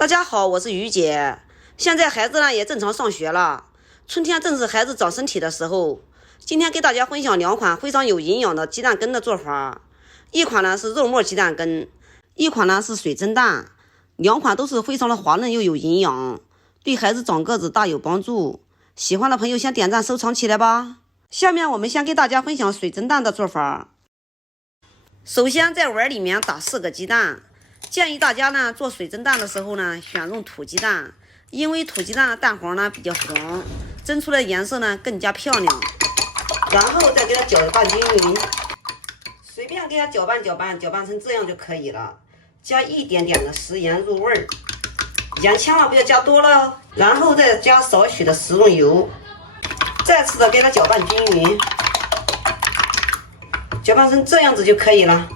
大家好，我是于姐。现在孩子呢也正常上学了，春天正是孩子长身体的时候。今天给大家分享2款非常有营养的鸡蛋羹的做法，一款呢是肉末鸡蛋羹，一款呢是水蒸蛋，2款都是非常的滑嫩又有营养，对孩子长个子大有帮助。喜欢的朋友先点赞收藏起来吧。下面我们先给大家分享水蒸蛋的做法。首先在碗里面打4个鸡蛋，建议大家呢做水蒸蛋的时候呢选用土鸡蛋，因为土鸡蛋的蛋黄呢比较黄，蒸出来颜色呢更加漂亮。然后再给它搅拌均匀，随便给它搅拌成这样就可以了。加一点点的食盐入味儿，盐千万不要加多了哦。然后再加少许的食用油，再次的给它搅拌均匀，搅拌成这样子就可以了。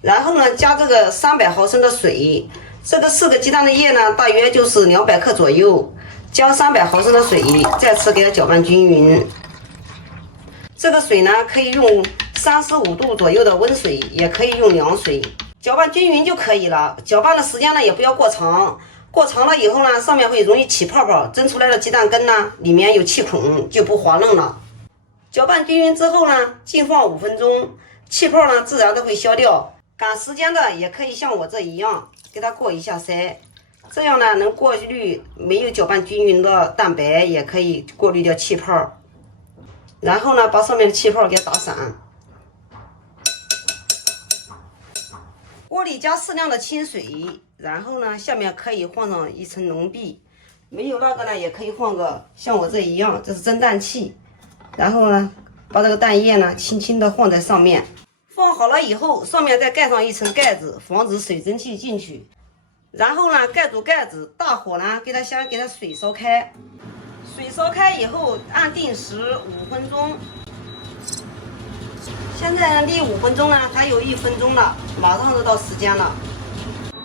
然后呢，加这个300毫升的水，这个4个鸡蛋的液呢，大约就是200克左右，加300毫升的水，再次给它搅拌均匀。这个水呢，可以用35度左右的温水，也可以用凉水，搅拌均匀就可以了。搅拌的时间呢，也不要过长，过长了以后呢，上面会容易起泡泡，蒸出来的鸡蛋羹呢，里面有气孔，就不滑嫩了。搅拌均匀之后呢，静放5分钟，气泡呢自然都会消掉。赶时间的也可以像我这一样，给它过一下筛，这样呢能过滤没有搅拌均匀的蛋白，也可以过滤掉气泡。然后呢，把上面的气泡给它打散。锅里加适量的清水，然后呢，下面可以放上一层浓碧，没有那个呢，也可以放个像我这一样，这是蒸蛋器。然后呢，把这个蛋液呢，轻轻的放在上面。放好了以后，上面再盖上一层盖子，防止水蒸气进去。然后呢，盖住盖子，大火呢，先给它水烧开。水烧开以后，按定时5分钟。现在呢，离5分钟呢还有1分钟了，马上就到时间了。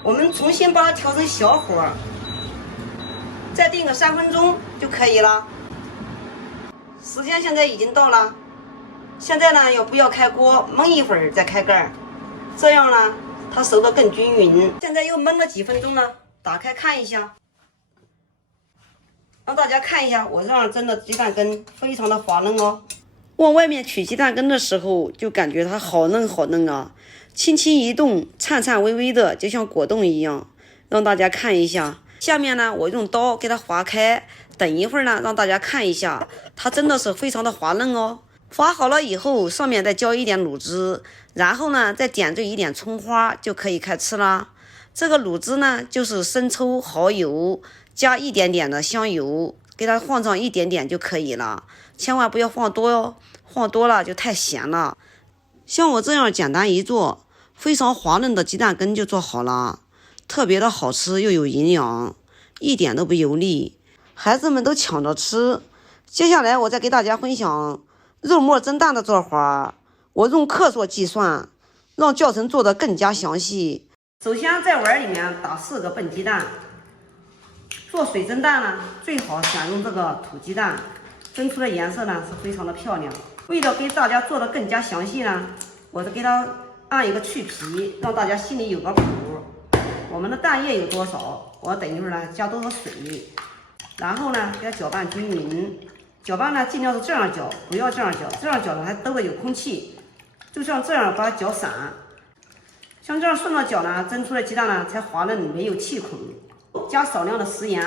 我们重新把它调成小火，再定个3分钟就可以了。时间现在已经到了，现在呢不要开锅，焖一会儿再开盖，这样呢它熟得更均匀。现在又焖了几分钟了，打开看一下。让大家看一下我这样蒸的鸡蛋羹，非常的滑嫩哦。往外面取鸡蛋羹的时候，就感觉它好嫩好嫩啊，轻轻一动，颤颤巍巍的，就像果冻一样。让大家看一下。下面呢，我用刀给它划开，等一会儿呢，让大家看一下，它真的是非常的滑嫩哦。划好了以后，上面再浇一点卤汁，然后呢，再点缀一点葱花，就可以开吃啦。这个卤汁呢，就是生抽、蚝油。加一点点的香油，给它放上一点点就可以了，千万不要放多哦，放多了就太咸了。像我这样简单一做，非常滑嫩的鸡蛋羹就做好了，特别的好吃又有营养，一点都不油腻，孩子们都抢着吃。接下来我再给大家分享肉末蒸蛋的做法，我用克数计算，让教程做得更加详细。首先在碗里面打4个笨鸡蛋。做水蒸蛋呢，最好选用这个土鸡蛋，蒸出的颜色呢是非常的漂亮。为了给大家做的更加详细呢，我是给它按一个去皮，让大家心里有个谱。我们的蛋液有多少，我等一会儿呢加多少水，然后呢给它搅拌均匀。搅拌呢尽量是这样搅，不要这样搅，这样搅呢还兜着有空气，就像这样把它搅散。像这样顺着搅呢，蒸出来鸡蛋呢才滑嫩，没有气孔。加少量的食盐，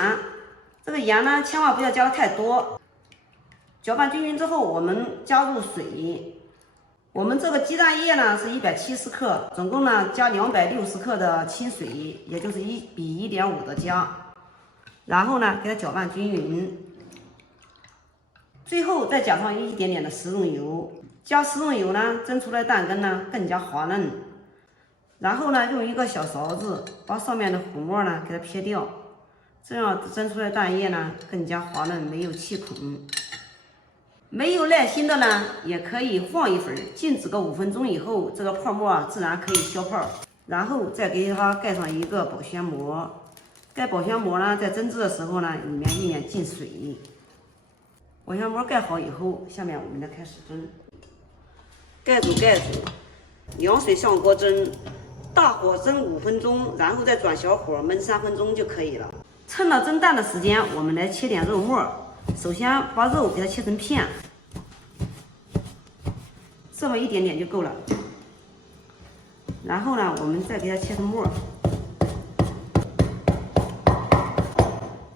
这个盐呢千万不要加的太多。搅拌均匀之后，我们加入水。我们这个鸡蛋液呢是170克，总共呢加260克的清水，也就是1比1.5的加。然后呢给它搅拌均匀，最后再加上一点点的食用油。加食用油呢，蒸出来蛋羹呢更加滑嫩。然后呢，用一个小勺子把上面的糊沫呢给它撇掉，这样蒸出来蛋液呢更加滑嫩，没有气孔。没有耐心的呢，也可以放一会儿，静止个5分钟以后，这个泡沫自然可以消泡。然后再给它盖上一个保鲜膜，盖保鲜膜呢，在蒸制的时候呢，里面避免进水。保鲜膜盖好以后，下面我们再开始蒸。盖住，凉水上锅蒸。大火蒸5分钟，然后再转小火焖3分钟就可以了。趁着蒸蛋的时间，我们来切点肉末。首先把肉给它切成片，这么一点点就够了。然后呢，我们再给它切成末。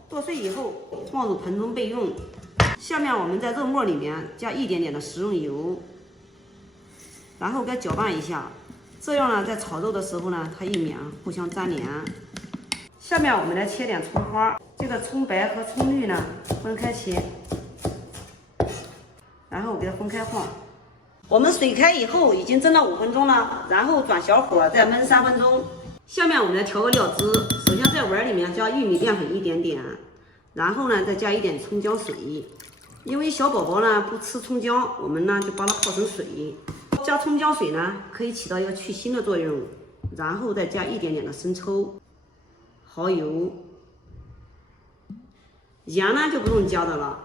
剁碎以后放入盆中备用。下面我们在肉末里面加一点点的食用油，然后给它搅拌一下，这样呢，在炒肉的时候呢，它一免互相粘连。下面我们来切点葱花，这个葱白和葱绿呢分开切，然后给它分开放。我们水开以后已经蒸了5分钟了，然后转小火再焖3分钟。下面我们来调个料汁，首先在碗里面加玉米淀粉一点点，然后呢再加一点葱姜水。因为小宝宝呢不吃葱姜，我们呢就把它泡成水。加葱姜水呢可以起到一个去腥的作用，然后再加一点点的生抽、蚝油、盐呢就不用加的了。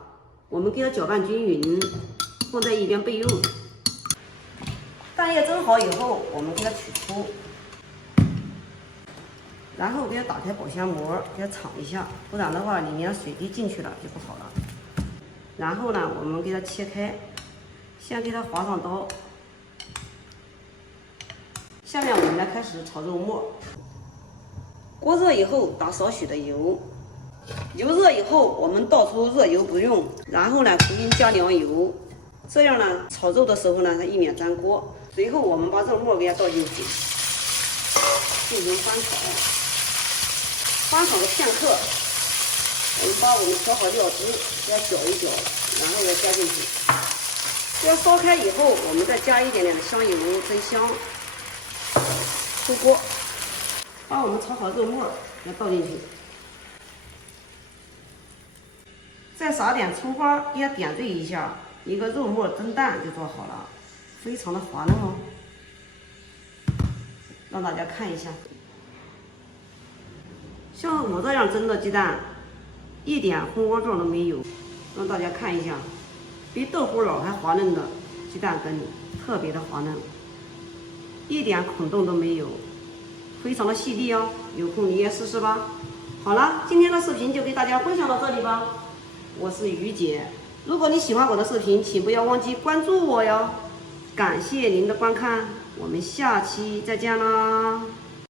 我们给它搅拌均匀，放在一边备用。蛋液蒸好以后，我们给它取出，然后给它打开保鲜膜，给它敞一下，不然的话里面水滴进去了就不好了。然后呢，我们给它切开，先给它划上刀。下面我们来开始炒肉末。锅热以后打少许的油，油热以后我们倒出热油不用，然后呢回加凉油，这样呢炒肉的时候呢它以免粘锅。随后我们把肉末给它倒进去，进行翻炒。翻炒个片刻，我们把我们调好料汁给它搅一搅，然后再加进去。这样烧开以后，我们再加一点点的香油增香。出锅，把我们炒好肉末给它倒进去，再撒点葱花给它点缀一下，一个肉末蒸蛋就做好了，非常的滑嫩哦。让大家看一下，像我这样蒸的鸡蛋，一点蜂窝状都没有。让大家看一下，比豆腐脑还滑嫩的鸡蛋羹，特别的滑嫩。一点孔洞都没有，非常的细腻哦，有空你也试试吧。好了，今天的视频就给大家分享到这里吧。我是于姐，如果你喜欢我的视频，请不要忘记关注我哟。感谢您的观看，我们下期再见啦。